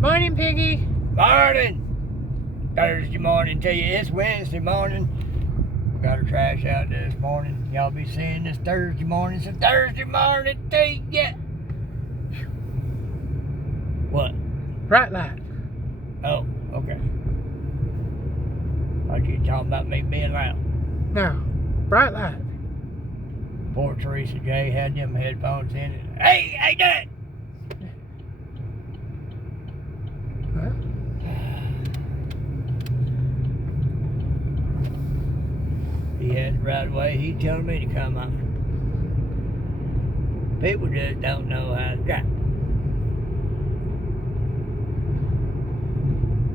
Morning, Piggy. Morning! Thursday morning to you. It's Wednesday morning. Got our trash out this morning. Y'all be seeing this Thursday morning. It's a Thursday morning to you. What? Bright light. Oh, okay. Thought you were talking about me being loud. No. Bright light. Poor Teresa J had them headphones in. Hey, Dad! Huh? He had it right away. He telling me to come on. People just don't know how to drive.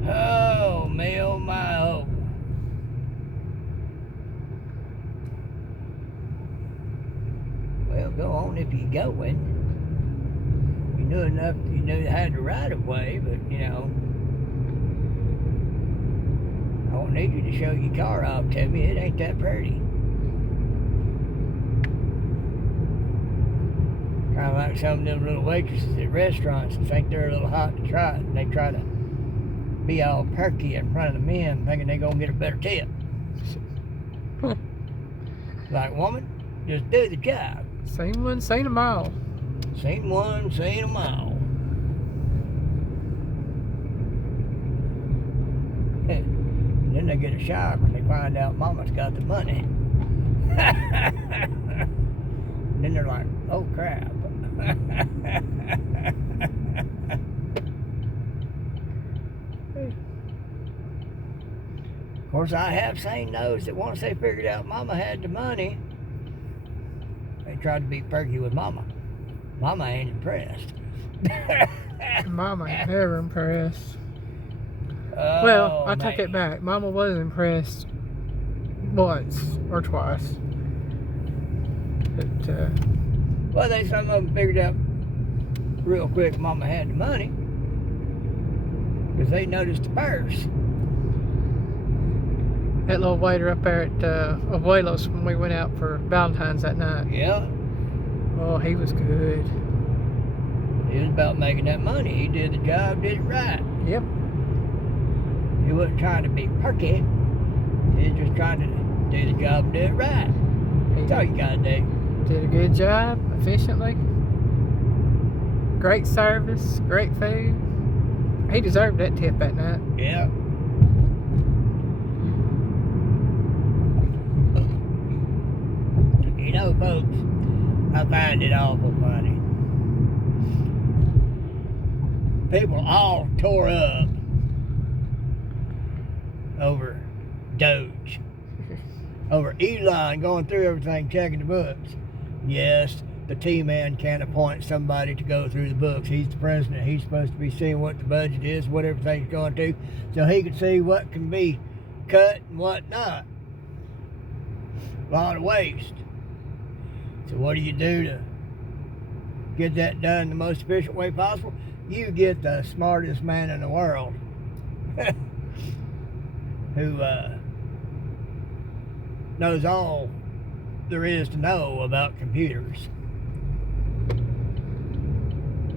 Oh, me, oh, my, oh. Well, go on if you're going. You knew enough, you knew how to right of way, but, you know, I won't need you to show your car off to me. It ain't that pretty. Kind of like some of them little waitresses at restaurants that think they're a little hot to try it, and they try to be all perky in front of the men, thinking they're gonna get a better tip. Like, woman, just do the job. Seen one, seen them all. Seen one, seen them all. Then they get a shock when they find out mama's got the money. Then they're like, oh crap. Of course, I have seen those that once they figured out mama had the money, they tried to be perky with mama. Mama ain't impressed. Mama ain't never impressed. Oh, Well, I take it back. Mama was impressed once or twice. But, well, some of them figured out real quick mama had the money because they noticed the purse. that little waiter up there at Abuelos when we went out for Valentine's that night. Yeah, Oh, he was good. it was about making that money. He did the job, did it right. Yep. He wasn't trying to be perky. He was just trying to do the job and do it right. That's all you gotta do. Did a good job, efficiently. Great service, great food. He deserved that tip that night. Yeah. You know, folks, I find it awful funny. People all tore up over Doge, over Elon going through everything, checking the books. Yes, the T-man can't appoint somebody to go through the books. He's the president. He's supposed to be seeing what the budget is, what everything's going to, so he can see what can be cut and what not. A lot of waste. So what do you do to get that done the most efficient way possible? You get the smartest man in the world who knows all there is to know about computers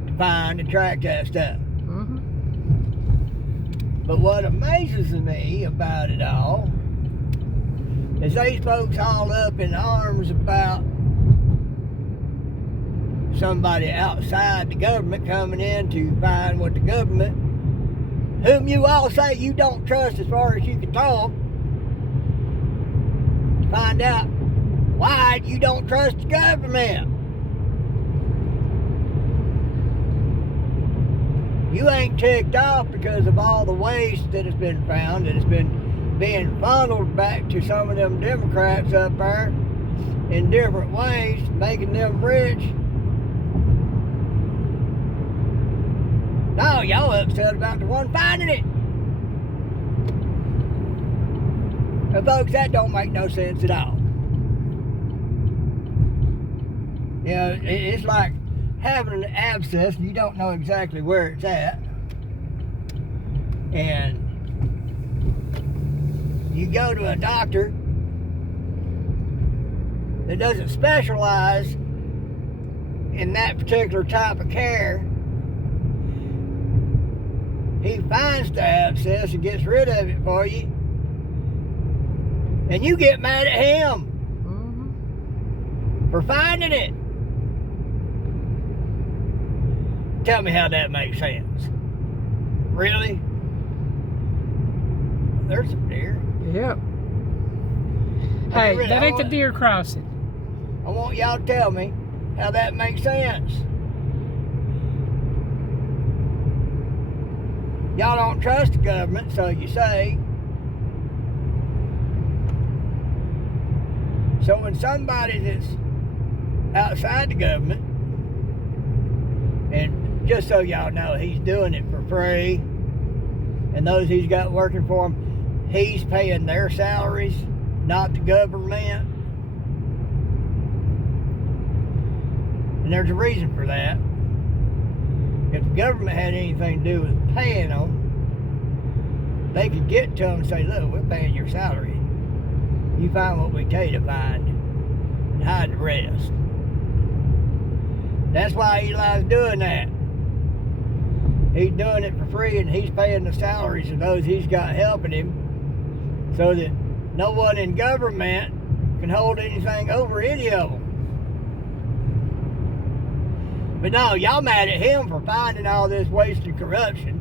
to find and track that stuff. Mm-hmm. But what amazes me about it all is these folks all up in arms about somebody outside the government coming in to find what the government, whom you all say you don't trust as far as you can talk, find out why you don't trust the government. You ain't ticked off because of all the waste that has been found, that has been being funneled back to some of them Democrats up there in different ways, making them rich. No, y'all upset about the one finding it. And folks, that don't make no sense at all. You know, it's like having an abscess and you don't know exactly where it's at. And you go to a doctor that doesn't specialize in that particular type of care, finds the abscess and gets rid of it for you. And you get mad at him for finding it. Tell me how that makes sense. Really? There's some deer. Yep. I Hey, mean, really, that ain't the deer crossing. I want y'all to tell me how that makes sense. Y'all don't trust the government, so you say. So when somebody that's outside the government, and just so y'all know, he's doing it for free, and those he's got working for him, he's paying their salaries, not the government. And there's a reason for that. If the government had anything to do with paying them, they could get to them and say, look, we're paying your salary. You find what we tell you to find and hide the rest. That's why Eli's doing that. He's doing it for free, and he's paying the salaries of those he's got helping him so that no one in government can hold anything over any of them. But no, y'all mad at him for finding all this waste and corruption.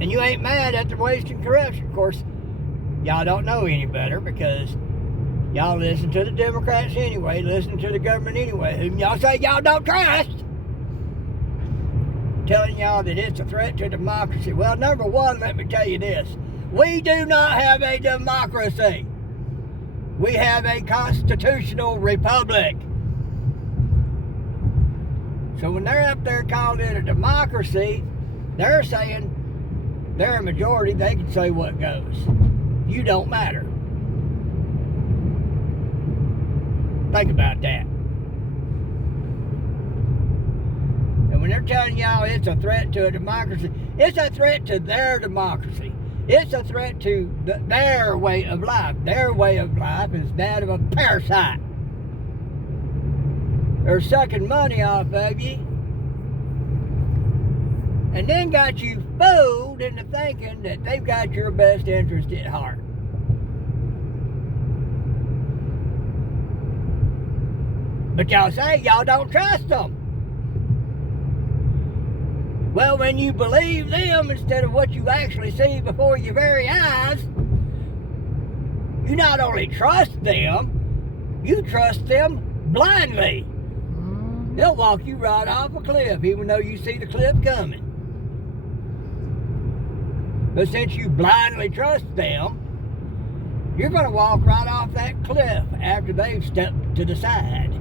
And you ain't mad at the waste and corruption. Of course, y'all don't know any better because y'all listen to the Democrats anyway, listen to the government anyway, whom y'all say y'all don't trust. Telling y'all that it's a threat to democracy. Well, number one, let me tell you this. We do not have a democracy. We have a constitutional republic. So when they're up there calling it a democracy, they're saying they're a majority, they can say what goes. You don't matter. Think about that. And when they're telling y'all it's a threat to a democracy, it's a threat to their democracy. It's a threat to their way of life. Their way of life is that of a parasite. They're sucking money off of you and then got you fooled into thinking that they've got your best interest at heart. But y'all say y'all don't trust them. Well, when you believe them instead of what you actually see before your very eyes, you not only trust them, you trust them blindly. They'll walk you right off a cliff, even though you see the cliff coming. But since you blindly trust them, you're going to walk right off that cliff after they've stepped to the side.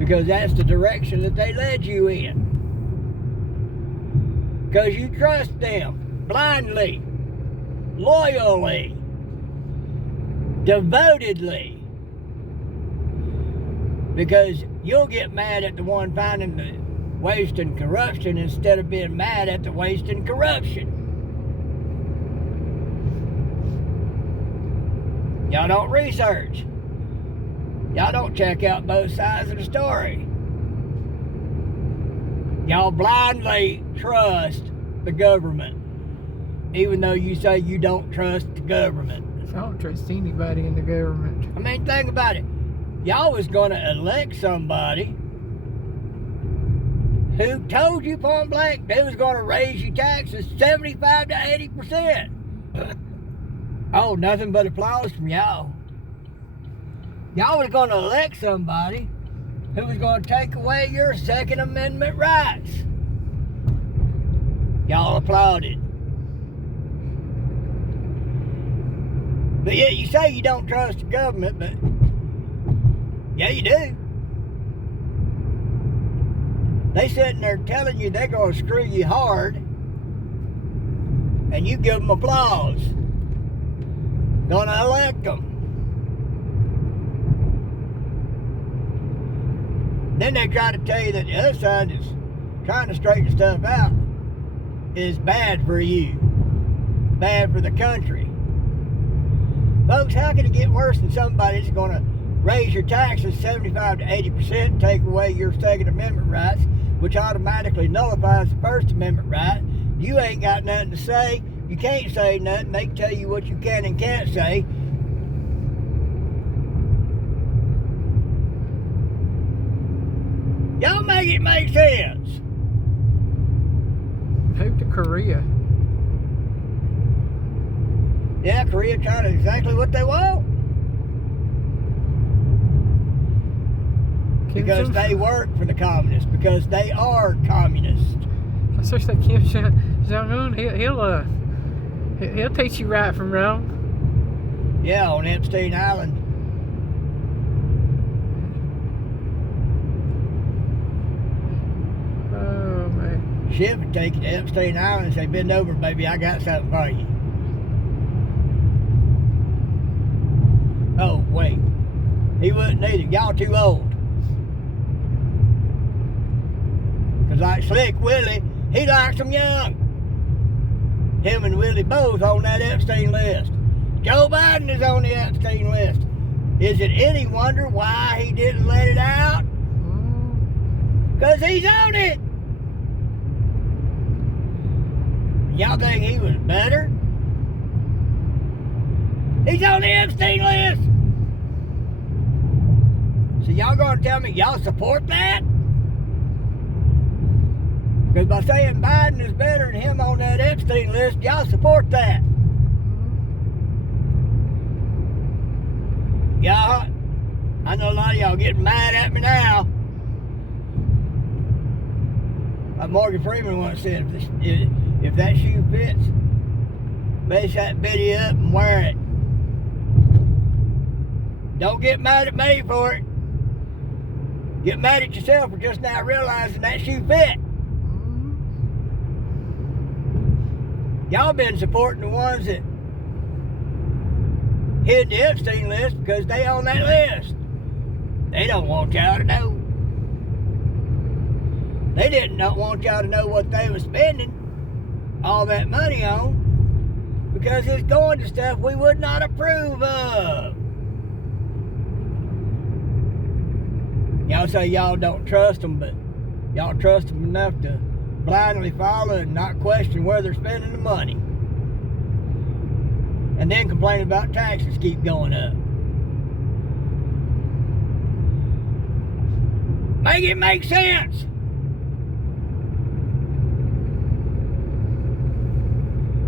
Because that's the direction that they led you in. Because you trust them blindly, loyally, devotedly. Because you'll get mad at the one finding the waste and corruption instead of being mad at the waste and corruption. Y'all don't research. Y'all don't check out both sides of the story. Y'all blindly trust the government, even though you say you don't trust the government. I don't trust anybody in the government. I mean, think about it. Y'all was going to elect somebody who told you point blank they was going to raise your taxes 75 to 80%. Oh, nothing but applause from y'all. Y'all was going to elect somebody who was going to take away your Second Amendment rights. Y'all applauded. But yet you say you don't trust the government, but yeah, you do. They sitting there telling you they're going to screw you hard, and you give them applause. Going to elect them. Then they try to tell you that the other side is trying to straighten stuff out is bad for you, bad for the country. Folks, how can it get worse than somebody that's going to raise your taxes 75 to 80% and take away your Second Amendment rights which automatically nullifies the First Amendment right. You ain't got nothing to say. You can't say nothing. They can tell you what you can and can't say. Y'all make it make sense. Move to Korea. Yeah, Korea trying exactly what they want. Because they work for the communists. Because they are communists. Especially Kim Jong-un, he'll teach you right from wrong. Yeah, on Epstein Island. Oh man. Ship would take you to Epstein Island and say, bend over, baby, I got something for you. Oh, wait. He wouldn't need it. Y'all too old. Because like Slick Willie, he likes them young. Him and Willie both on that Epstein list. Joe Biden is on the Epstein list. Is it any wonder why he didn't let it out? Because he's on it. Y'all think he was better? He's on the Epstein list. So y'all gonna tell me y'all support that? Because by saying Biden is better than him on that Epstein list, y'all support that. Y'all, I know a lot of y'all getting mad at me now. Like Morgan Freeman once said, if that shoe fits, lace that bitty up and wear it. Don't get mad at me for it. Get mad at yourself for just now realizing that shoe fit. Y'all been supporting the ones that hid the Epstein list because they on that list. They don't want y'all to know. They did not want y'all to know what they were spending all that money on because it's going to stuff we would not approve of. Y'all say y'all don't trust them, but y'all trust them enough to blindly follow and not question where they're spending the money. And then complain about taxes keep going up. Make it make sense.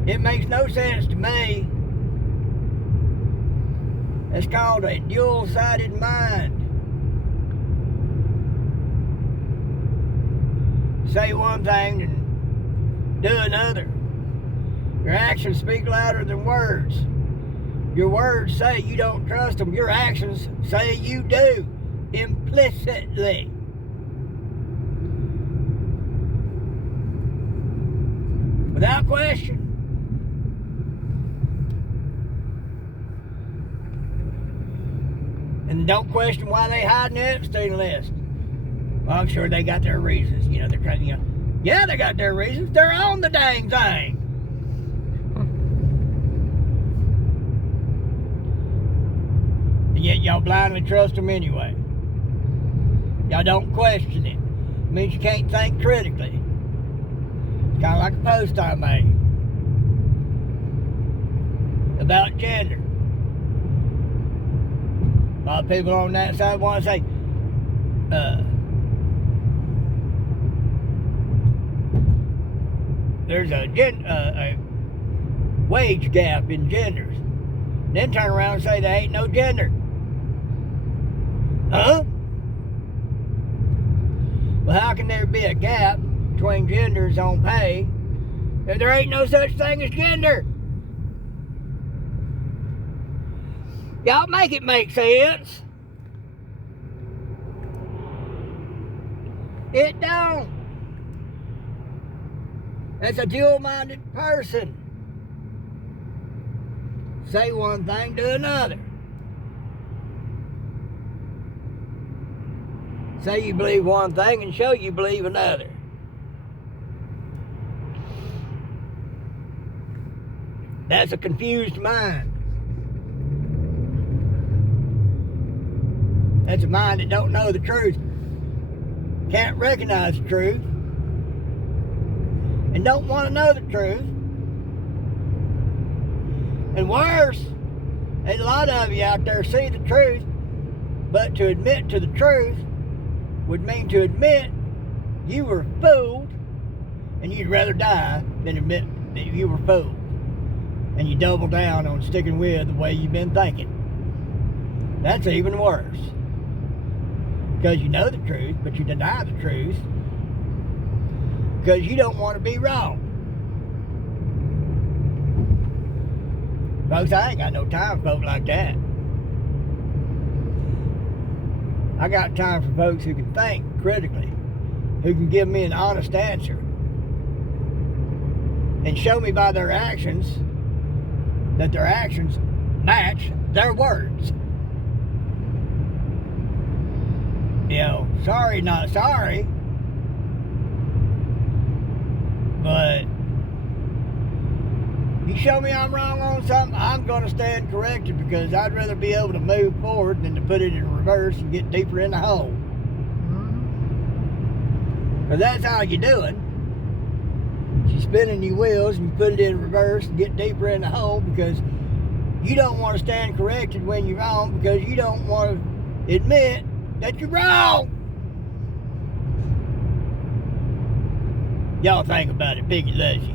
It makes no sense to me. It's called a dual-sided mind. Say one thing and do another. Your actions speak louder than words. Your words say you don't trust them. Your actions say you do, implicitly. Without question. And don't question why they hide the Epstein list. Well, I'm sure they got their reasons. You know, they're trying, yeah, they got their reasons. They're on the dang thing. And yet y'all blindly trust them anyway. Y'all don't question it. It means you can't think critically. It's kind of like a post I made about gender. A lot of people on that side want to say, there's a wage gap in genders. Then turn around and say there ain't no gender. Huh? Well, how can there be a gap between genders on pay if there ain't no such thing as gender? Y'all make it make sense. It don't. That's a dual-minded person. Say one thing, do another. Say you believe one thing and show you believe another. That's a confused mind. That's a mind that don't know the truth. can't recognize the truth, and don't want to know the truth. And worse, and a lot of you out there see the truth, but to admit to the truth would mean to admit you were fooled, and you'd rather die than admit that you were fooled. And you double down on sticking with the way you've been thinking. That's even worse. Because you know the truth, but you deny the truth because you don't want to be wrong. Folks, I ain't got no time for folks like that. I got time for folks who can think critically, who can give me an honest answer, and show me by their actions that their actions match their words. You know, sorry, not sorry, but you show me I'm wrong on something, I'm going to stand corrected, because I'd rather be able to move forward than to put it in reverse and get deeper in the hole. Because that's how you do it. You're spinning your wheels and you put it in reverse and get deeper in the hole, because you don't want to stand corrected when you're wrong, because you don't want to admit that you're wrong. Y'all think about it. Piggy loves you.